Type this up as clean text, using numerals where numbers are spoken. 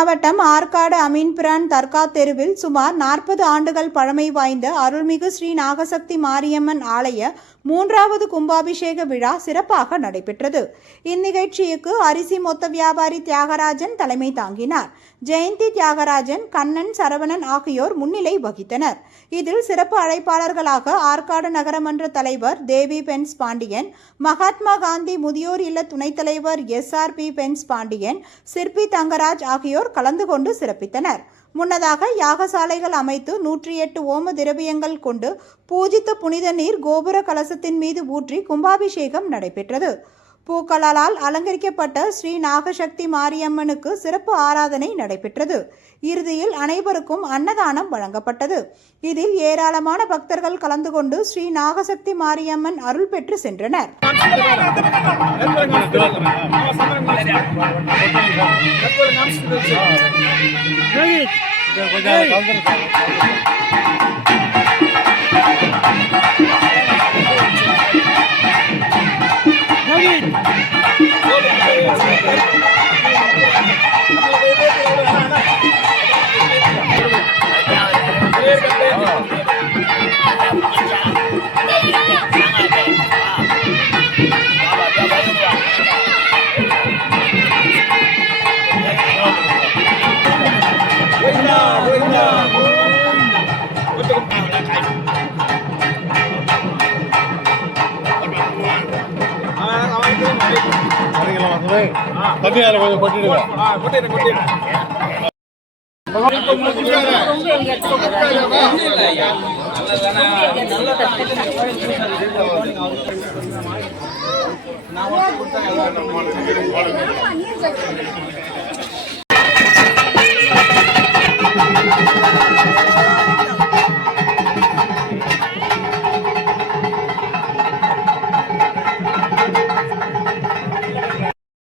மாவட்டம் ஆற்காடு அமீன்பிரான் தர்கா தெருவில் சுமார் 40 ஆண்டுகள் பழமை வாய்ந்த அருள்மிகு ஸ்ரீ நாகசக்தி மாரியம்மன் ஆலய 3வது கும்பாபிஷேக விழா சிறப்பாக நடைபெற்றது. இந்நிகழ்ச்சிக்கு அரிசி மொத்த வியாபாரி தியாகராஜன் தலைமை தாங்கினார். ஜெயந்தி தியாகராஜன், கண்ணன், சரவணன் ஆகியோர் முன்னிலை வகித்தனர். இதில் சிறப்பு அழைப்பாளர்களாக ஆற்காடு நகரமன்ற தலைவர் தேவி பென்ஸ் பாண்டியன், மகாத்மா காந்தி முதியோர் இல்ல துணைத் தலைவர் SRP பென்ஸ் பாண்டியன், சிற்பி தங்கராஜ் ஆகியோர் கலந்து கொண்டு சிறப்பித்தனர். முன்னதாக யாகசாலைகள் அமைத்து 108 ஓம திரவியங்கள் கொண்டு பூஜித்த புனித நீர் கோபுர கலசத்தின் மீது ஊற்றி கும்பாபிஷேகம் நடைபெற்றது. பூக்களால் அலங்கரிக்கப்பட்ட ஸ்ரீ நாகசக்தி மாரியம்மனுக்கு சிறப்பு ஆராதனை நடைபெற்றது. இறுதியில் அனைவருக்கும் அன்னதானம் வழங்கப்பட்டது. இதில் ஏராளமான பக்தர்கள் கலந்து கொண்டு ஸ்ரீ நாகசக்தி மாரியம்மன் அருள் பெற்று சென்றனர். தண்ணியால கொஞ்சம் கொட்டிடுங்க.